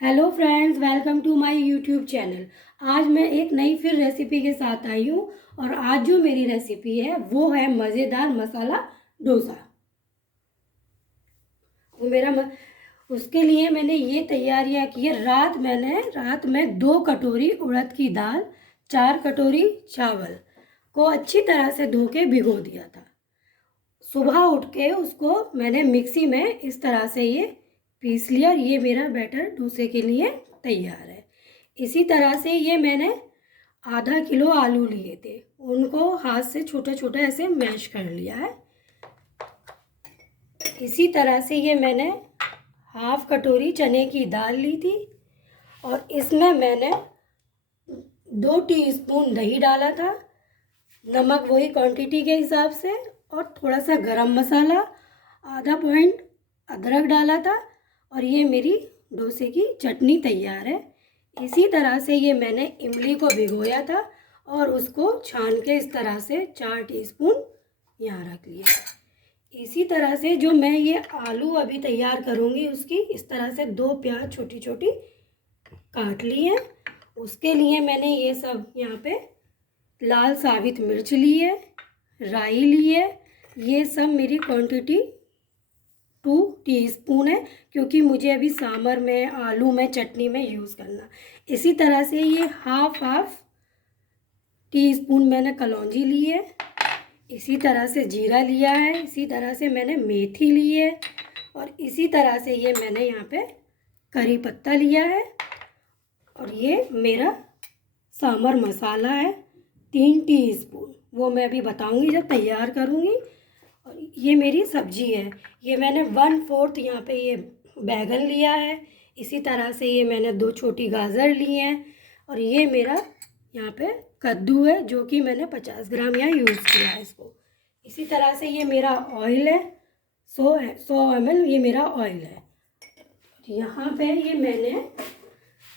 Hello friends, welcome to my YouTube channel. आज मैं एक नई फिर रेसिपी के साथ आई हूँ और आज जो मेरी रेसिपी है वो है मज़ेदार मसाला डोसा। वो मेरा उसके लिए मैंने ये तैयारियाँ की है। रात में 2 कटोरी उड़द की दाल, 4 कटोरी चावल को अच्छी तरह से धो के भिगो दिया था। सुबह उठ के उसको मैंने मिक्सी में इस तरह से ये पीस लिया और ये मेरा बैटर डोसे के लिए तैयार है। इसी तरह से ये मैंने आधा किलो आलू लिए थे, उनको हाथ से छोटा छोटा ऐसे मैश कर लिया है। इसी तरह से ये मैंने 1/2 कटोरी चने की दाल ली थी और इसमें मैंने 2 टीस्पून दही डाला था, नमक वही क्वांटिटी के हिसाब से, और थोड़ा सा गरम मसाला, आधा पॉइंट अदरक डाला था और ये मेरी डोसे की चटनी तैयार है। इसी तरह से ये मैंने इमली को भिगोया था और उसको छान के इस तरह से 4 टीस्पून यहाँ रख लिया। इसी तरह से जो मैं ये आलू अभी तैयार करूँगी उसकी इस तरह से 2 प्याज छोटी छोटी काट ली है। उसके लिए मैंने ये सब यहाँ पे लाल साबित मिर्च ली है, राई ली है। ये सब मेरी क्वांटिटी 2 टीस्पून है, क्योंकि मुझे अभी सांभर में, आलू में, चटनी में यूज़ करना। इसी तरह से ये हाफ टीस्पून मैंने कलौंजी ली है। इसी तरह से जीरा लिया है। इसी तरह से मैंने मेथी ली है और इसी तरह से ये मैंने यहाँ पे करी पत्ता लिया है। और ये मेरा सांभर मसाला है 3 टीस्पून, वो मैं अभी बताऊंगी जब तैयार करूंगी। और ये मेरी सब्जी है। ये मैंने 1/4 यहाँ पे ये बैगन लिया है। इसी तरह से ये मैंने 2 छोटी गाजर ली हैं और ये मेरा यहाँ पे कद्दू है, जो कि मैंने 50 ग्राम यहाँ यूज़ किया है इसको। इसी तरह से ये मेरा ऑयल है, 100 ml ये मेरा ऑयल है। यहाँ पे ये मैंने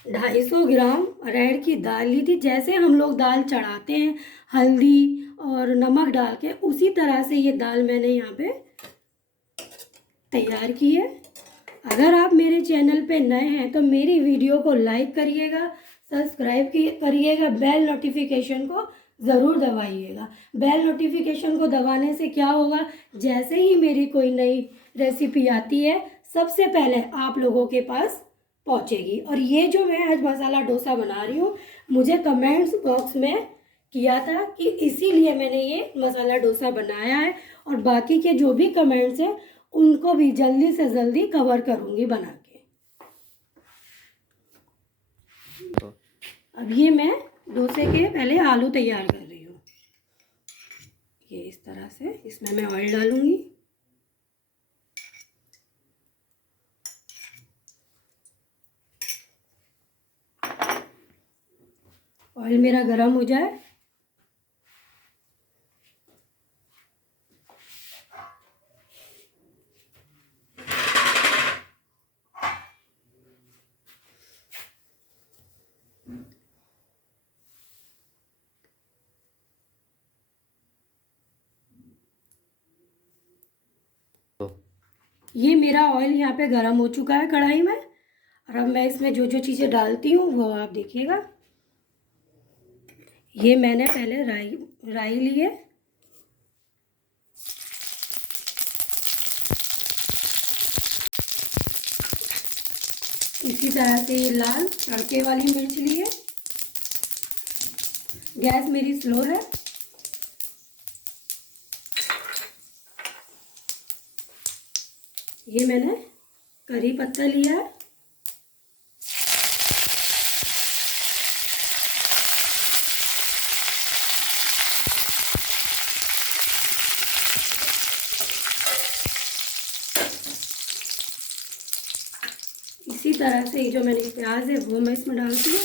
250 ग्राम अरहर की दाल ली थी। जैसे हम लोग दाल चढ़ाते हैं हल्दी और नमक डाल के, उसी तरह से ये दाल मैंने यहाँ पे तैयार की है। अगर आप मेरे चैनल पे नए हैं तो मेरी वीडियो को लाइक करिएगा, सब्सक्राइब करिएगा, बेल नोटिफिकेशन को ज़रूर दबाइएगा। बेल नोटिफिकेशन को दबाने से क्या होगा, जैसे ही मेरी कोई नई रेसिपी आती है सबसे पहले आप लोगों के पास पहुंचेगी। और ये जो मैं आज मसाला डोसा बना रही हूँ, मुझे कमेंट्स बॉक्स में किया था कि इसीलिए मैंने ये मसाला डोसा बनाया है, और बाकी के जो भी कमेंट्स हैं उनको भी जल्दी से जल्दी कवर करूँगी बना के। अब ये मैं डोसे के पहले आलू तैयार कर रही हूँ। ये इस तरह से इसमें मैं ऑयल डालूँगी। ऑयल मेरा गर्म हो जाए ये मेरा ऑयल यहाँ पे गर्म हो चुका है कढ़ाई में। और अब मैं इसमें जो जो चीज़ें डालती हूँ वो आप देखिएगा। ये मैंने पहले राई ली है। इसी तरह से ये लाल तड़के वाली मिर्च ली है। गैस मेरी स्लो है। ये मैंने करी पत्ता लिया है। इसी तरह से ये जो मैंने प्याज है वो मैं इसमें डालती हूँ।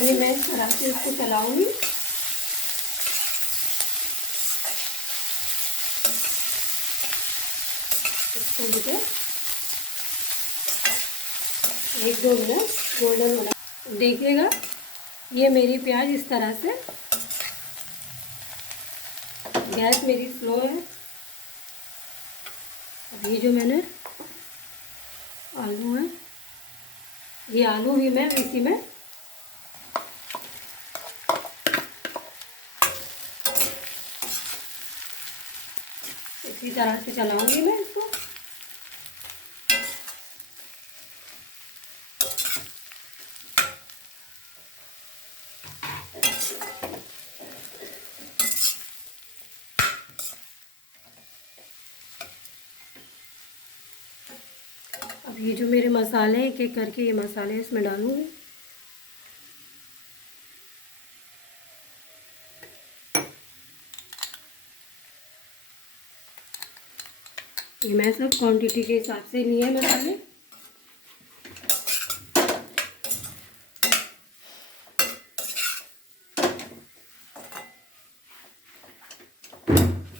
ये मैं इस तरह से इसको चलाऊंगी। इसको मुझे 1-2 मिनट गोल्डन होना। देखिएगा ये मेरी प्याज इस तरह से, गैस मेरी स्लो है। अब ये जो मैंने आलू है, ये आलू भी मैं इसी में इसी तरह से चलाऊंगी मैं इसको। अब ये जो मेरे मसाले एक एक करके ये मसाले इसमें डालूंगी। ये मैं सब क्वांटिटी के हिसाब से लिए मसाले।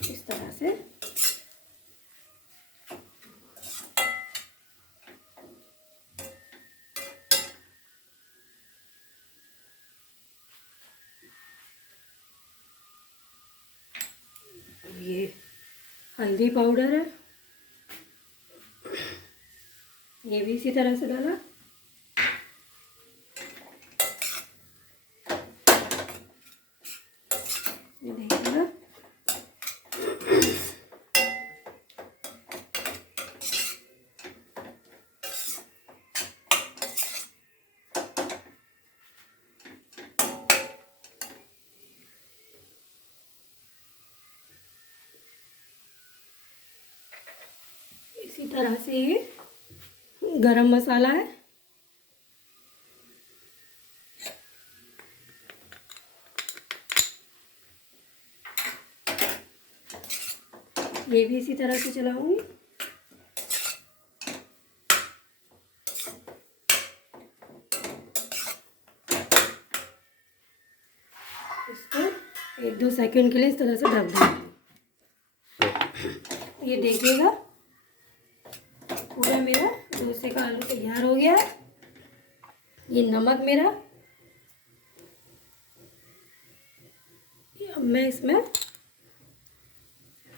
इस तरह से ये हल्दी पाउडर है, ये भी इसी तरह से डाला। ये देखिएगा इसी तरह से ये गरम मसाला है, ये भी इसी तरह से चलाऊंगी। इसको 1-2 सेकंड के लिए इस तरह से ढक दूंगी। ये देखिएगा पूरा मेरा डोसे का आलू तैयार हो गया है। ये नमक मेरा, अब मैं इसमें,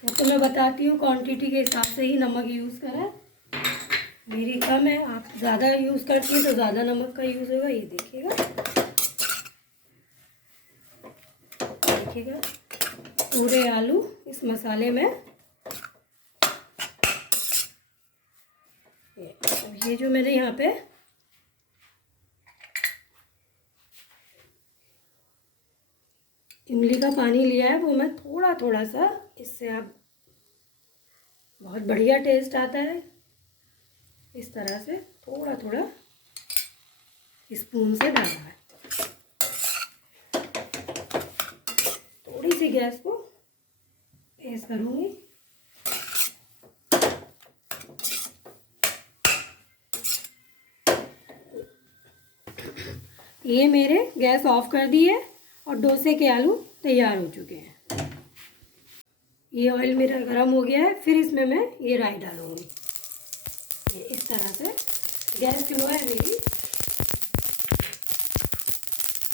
तो मैं बताती हूँ क्वांटिटी के हिसाब से ही नमक यूज़ करें। मेरी कम है, आप ज़्यादा यूज़ करती हैं तो ज़्यादा नमक का यूज़ होगा। ये देखिएगा, देखिएगा पूरे आलू इस मसाले में। ये जो मैंने यहाँ पे इमली का पानी लिया है वो मैं थोड़ा थोड़ा सा, इससे आप बहुत बढ़िया टेस्ट आता है। इस तरह से थोड़ा थोड़ा स्पून से डालना है। थोड़ी सी गैस को तेज करूँगी। ये मेरे गैस ऑफ कर दी है और डोसे के आलू तैयार हो चुके हैं। ये ऑयल मेरा गर्म हो गया है, फिर इसमें मैं ये राई डालूंगी। ये इस तरह से गैस स्लो है मेरी।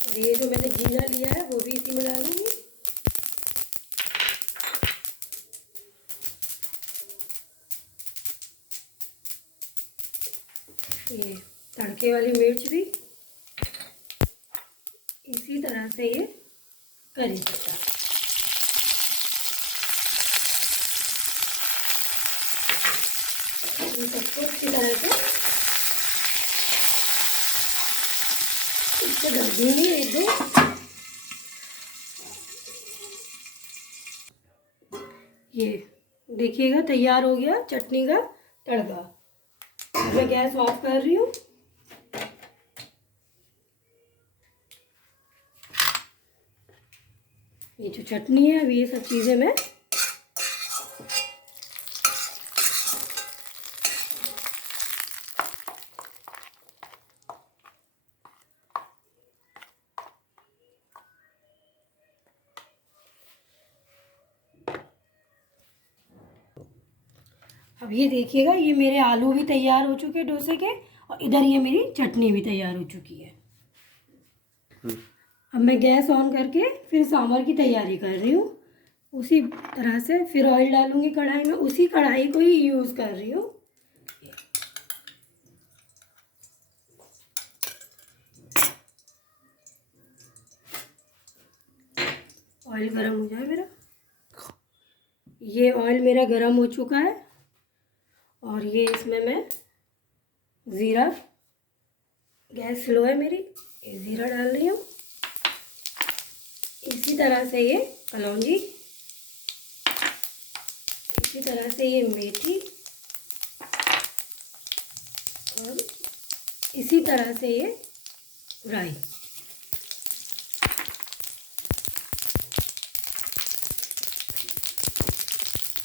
और ये जो मैंने जीरा लिया है वो भी इसी में डालूंगी। ये तड़के वाली मिर्च भी इसी तरह से, ये करी पत्ता, ये सबको अच्छी तरह से इससे ढक दूंगी 1-2। ये देखिएगा तैयार हो गया चटनी का तड़का। मैं गैस ऑफ कर रही हूँ। ये जो चटनी है अभी ये सब चीज़ें मैं अब ये देखिएगा, ये मेरे आलू भी तैयार हो चुके डोसे के, और इधर ये मेरी चटनी भी तैयार हो चुकी है। अब मैं गैस ऑन करके फिर सांभर की तैयारी कर रही हूँ। उसी तरह से फिर ऑयल डालूंगी कढ़ाई में, उसी कढ़ाई को ही यूज़ कर रही हूँ। ऑयल गरम हो जाए मेरा। ये ऑयल मेरा गरम हो चुका है, और ये इसमें मैं ज़ीरा, गैस स्लो है मेरी, ये ज़ीरा डाल रही हूँ। इसी तरह से ये कलौंजी, इसी तरह से ये मेथी, और इसी तरह से ये राई।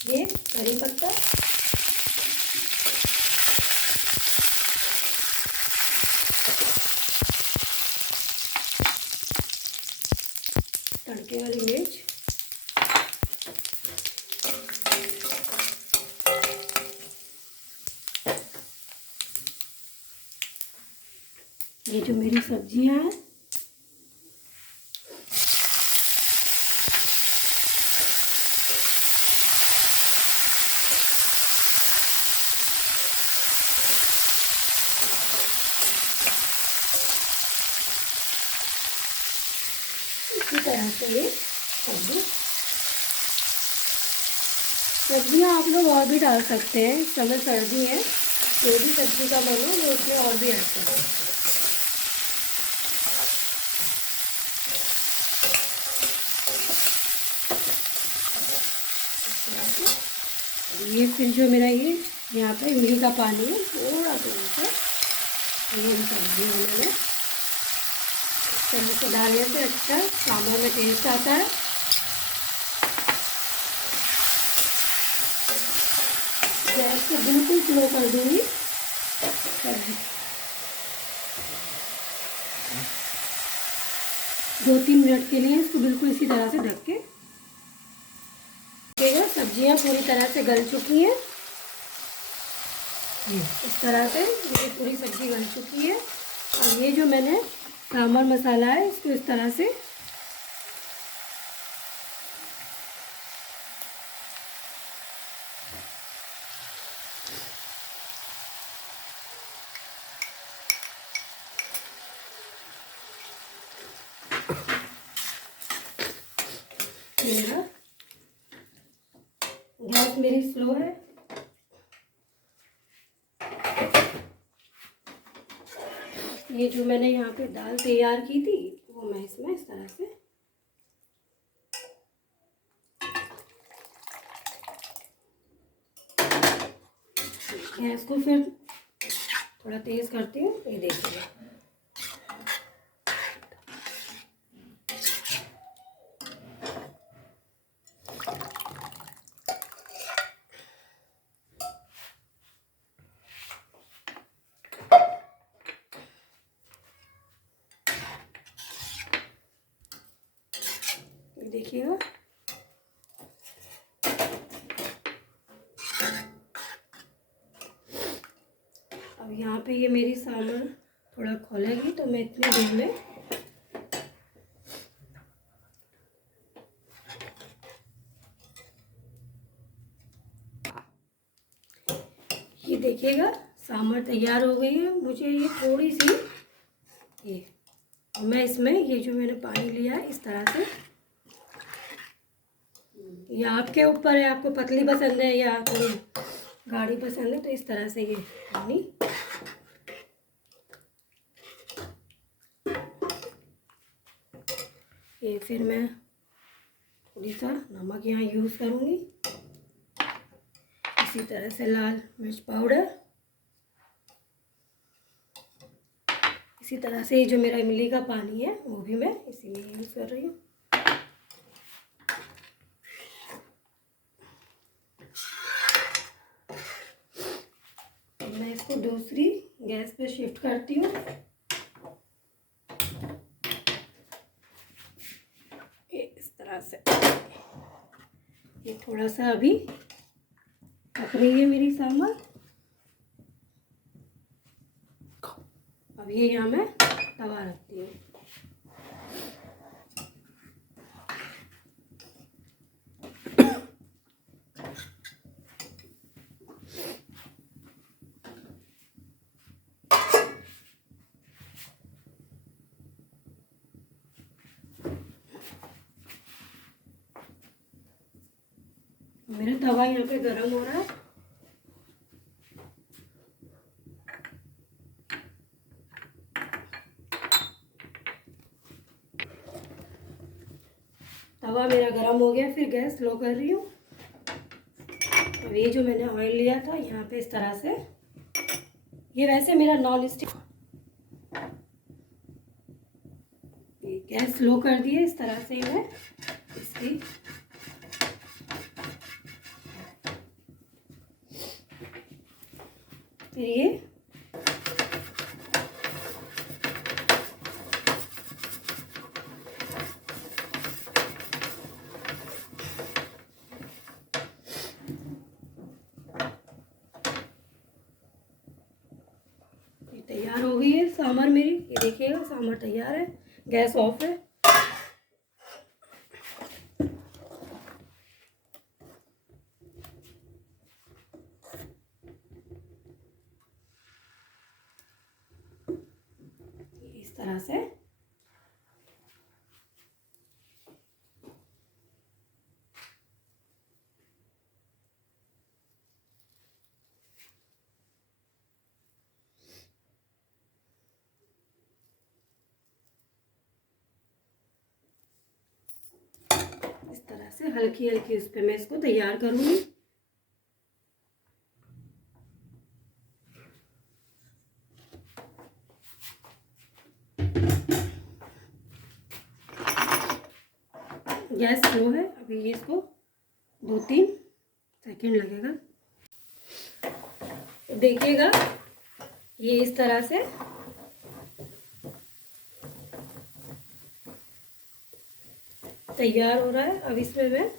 ये करी पत्ता, तड़के वाली मिर्च, ये जो मेरी सब्जियां हैं, इसी तरह से ये सब्जियां आप लोग और भी डाल सकते हैं। इस समय सर्दी है, जो भी सब्जी का मन हो वो उसमें और भी ऐड कर सकते हैं। ये फिर जो मेरा ये यहाँ पे इमली का पानी है, थोड़ा सा ये सब्जियों में इस तरह से डालने से अच्छा सांभर में टेस्ट आता है। गैस को बिल्कुल स्लो कर दूंगी। सब्जी 2-3 मिनट के लिए इसको बिल्कुल इसी तरह से ढक के देखिएगा। सब्जियां पूरी तरह से गल चुकी हैं, इस तरह से ये पूरी सब्जी गल चुकी है। और ये जो मैंने सांभर मसाला है, इसको इस तरह से मेरा गैस मेरी स्लो है। ये जो मैंने यहाँ पे दाल तैयार की थी, वो मैं इसमें इस तरह से गैस को फिर थोड़ा तेज करती हूँ। ये देखिए, देखिएगा अब यहाँ पे ये मेरी सांभर थोड़ा खोलेगी, तो मैं इतनी देर में ये देखिएगा सांभर तैयार हो गई है। मुझे ये थोड़ी सी ये, और मैं इसमें ये जो मैंने पानी लिया है, इस तरह से, ये आपके ऊपर है, आपको पतली पसंद है या थोड़ी गाढ़ी पसंद है, तो इस तरह से ये पानी ये फिर मैं थोड़ी सा नमक यहाँ यूज़ करूँगी। इसी तरह से लाल मिर्च पाउडर, इसी तरह से ये जो मेरा इमली का पानी है वो भी मैं इसी में यूज़ कर रही हूँ। मैं इसको दूसरी गैस पे शिफ्ट करती हूँ। इस तरह से ये थोड़ा सा अभी पक रही है मेरी सांभर। अब ये यहाँ मैं तवा रखती हूँ। मेरा तवा यहाँ पे गरम हो रहा है। तवा मेरा गरम हो गया, फिर गैस स्लो कर रही हूँ। अब ये जो मैंने ऑयल लिया था यहाँ पे इस तरह से, ये वैसे मेरा नॉन स्टिक, गैस स्लो कर दिए। इस तरह से मैं इसकी फिर ये तैयार हो गई है सांभर मेरी। ये देखिएगा सांभर तैयार है। गैस ऑफ है। इस तरह से हल्की हल्की उस पर मैं इसको तैयार करूँगी। गैस स्लो है। अभी ये इसको 2-3 सेकंड लगेगा। देखिएगा ये इस तरह से तैयार हो रहा है। अब इसमें मैं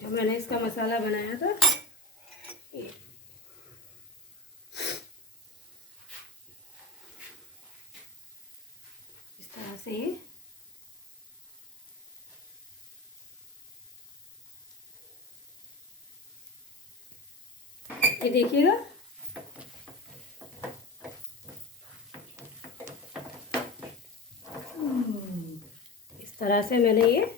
जो मैंने इसका मसाला बनाया था इस तरह से ये देखिएगा इस तरह से मैंने ये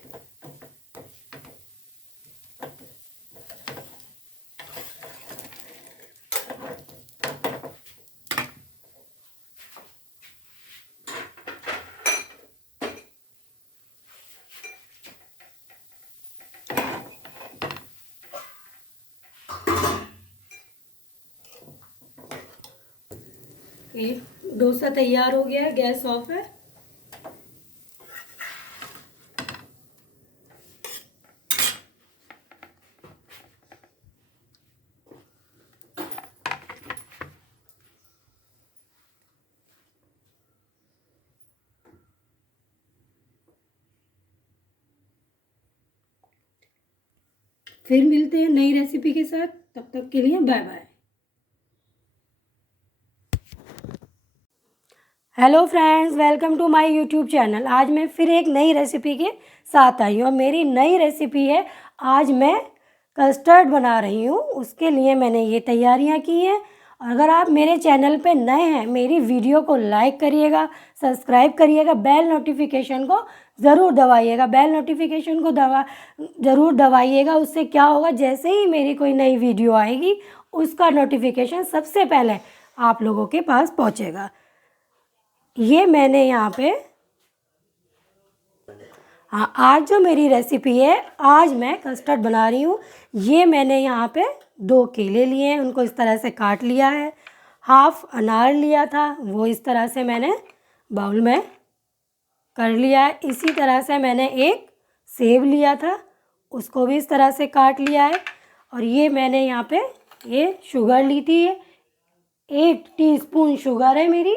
डोसा तैयार हो गया है। गैस ऑफ है। फिर मिलते हैं नई रेसिपी के साथ। तब तक के लिए bye bye. Hello friends, welcome to my YouTube channel. आज मैं फिर एक नई रेसिपी के साथ आई हूँ और मेरी नई रेसिपी है, आज मैं कस्टर्ड बना रही हूँ। उसके लिए मैंने ये तैयारियाँ की हैं। अगर आप मेरे चैनल पे नए हैं, मेरी वीडियो को लाइक करिएगा, सब्सक्राइब करिएगा, बेल नोटिफिकेशन को ज़रूर दबाइएगा। बेल नोटिफिकेशन को ज़रूर दबाइएगा। उससे क्या होगा, जैसे ही मेरी कोई नई वीडियो आएगी उसका नोटिफिकेशन सबसे पहले आप लोगों के पास पहुँचेगा। ये मैंने यहाँ पे आज जो मेरी रेसिपी है, आज मैं कस्टर्ड बना रही हूँ। ये मैंने यहाँ पे 2 केले लिए हैं, उनको इस तरह से काट लिया है। हाफ अनार लिया था, वो इस तरह से मैंने बाउल में कर लिया है। इसी तरह से मैंने एक सेब लिया था, उसको भी इस तरह से काट लिया है। और ये मैंने यहाँ पे ये शुगर ली थी, 1 टीस्पून शुगर है मेरी।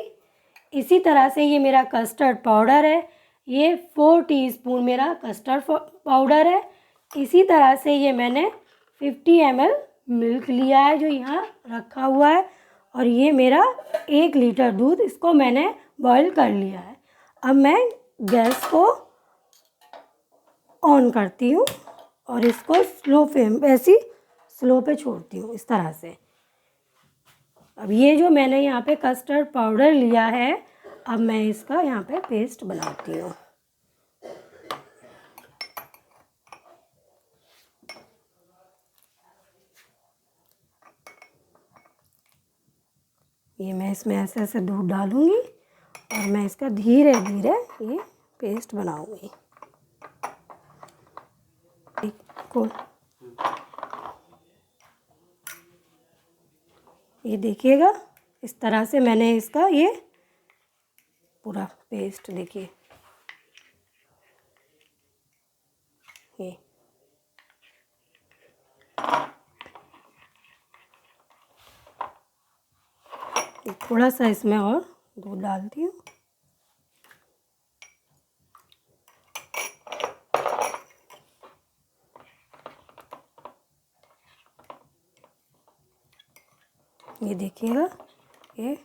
इसी तरह से ये मेरा कस्टर्ड पाउडर है, ये 4 टीस्पून मेरा कस्टर्ड पाउडर है। इसी तरह से ये मैंने 50 ml मिल्क लिया है जो यहाँ रखा हुआ है, और ये मेरा 1 लीटर दूध, इसको मैंने बॉईल कर लिया है। अब मैं गैस को ऑन करती हूँ और इसको स्लो फ्लेम ऐसी स्लो पे छोड़ती हूँ इस तरह से। अब ये जो मैंने यहाँ पे कस्टर्ड पाउडर लिया है, अब मैं इसका यहाँ पे पेस्ट बनाती हूँ। ये मैं इसमें ऐसे ऐसे दूध डालूँगी और मैं इसका धीरे धीरे ये पेस्ट बनाऊँगी। ये देखिएगा, इस तरह से मैंने इसका ये पूरा पेस्ट देखिए, ये थोड़ा सा इसमें और दूध डालती हूँ। ये देखिएगा, ये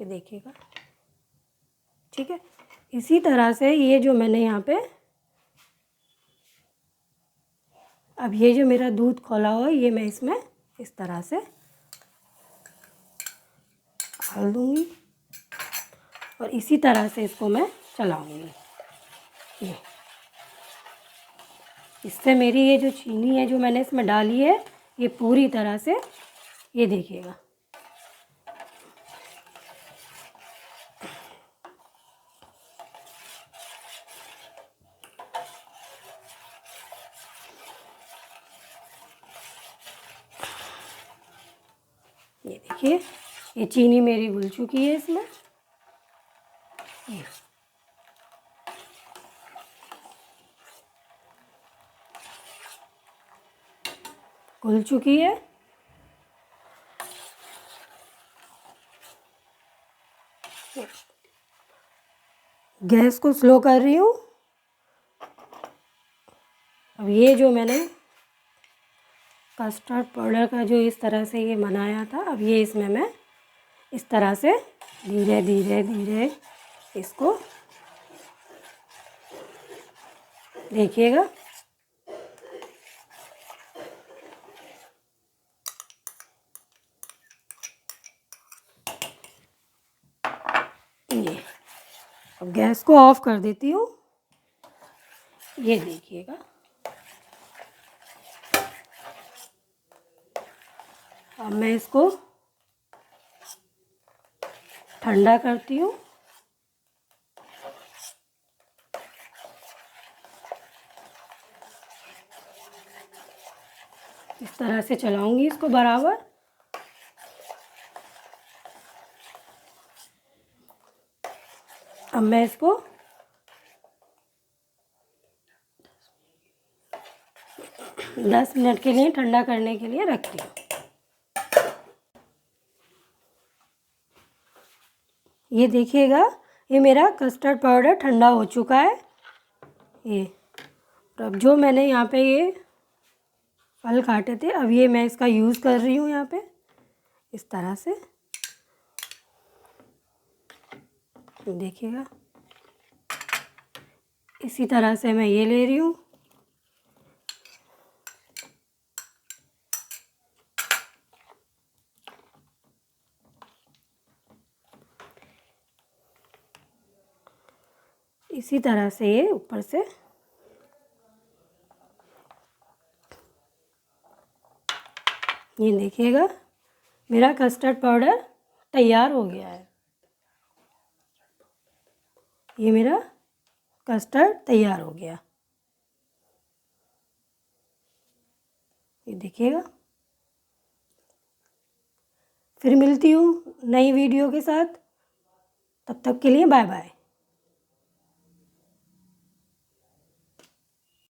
देखिएगा, ठीक है। इसी तरह से ये जो मैंने यहाँ पे, अब ये जो मेरा दूध खौला हुआ है, ये मैं इसमें इस तरह से डाल दूँगी और इसी तरह से इसको मैं चलाऊँगी। ये इससे मेरी ये जो चीनी है जो मैंने इसमें डाली है, ये पूरी तरह से, ये देखिएगा, ये देखिए, ये चीनी मेरी घुल चुकी है इसमें। घुल चुकी है। गैस को स्लो कर रही हूँ। अब ये जो मैंने कस्टर्ड पाउडर का जो इस तरह से ये बनाया था, अब ये इसमें मैं इस तरह से धीरे धीरे धीरे इसको, देखिएगा, ये अब गैस को ऑफ कर देती हूँ। ये देखिएगा, अब मैं इसको ठंडा करती हूँ। इस तरह से चलाऊंगी इसको बराबर। अब मैं इसको 10 मिनट के लिए ठंडा करने के लिए रखती हूँ। ये देखिएगा, ये मेरा कस्टर्ड पाउडर ठंडा हो चुका है। ये अब जो मैंने यहाँ पे ये फल काटे थे, अब ये मैं इसका यूज़ कर रही हूँ यहाँ पे इस तरह से, देखिएगा, इसी तरह से मैं ये ले रही हूँ। इसी तरह से ये ऊपर से, ये देखिएगा, मेरा कस्टर्ड पाउडर तैयार हो गया है। ये मेरा कस्टर्ड तैयार हो गया, ये देखिएगा। फिर मिलती हूँ नई वीडियो के साथ, तब तक के लिए बाय बाय।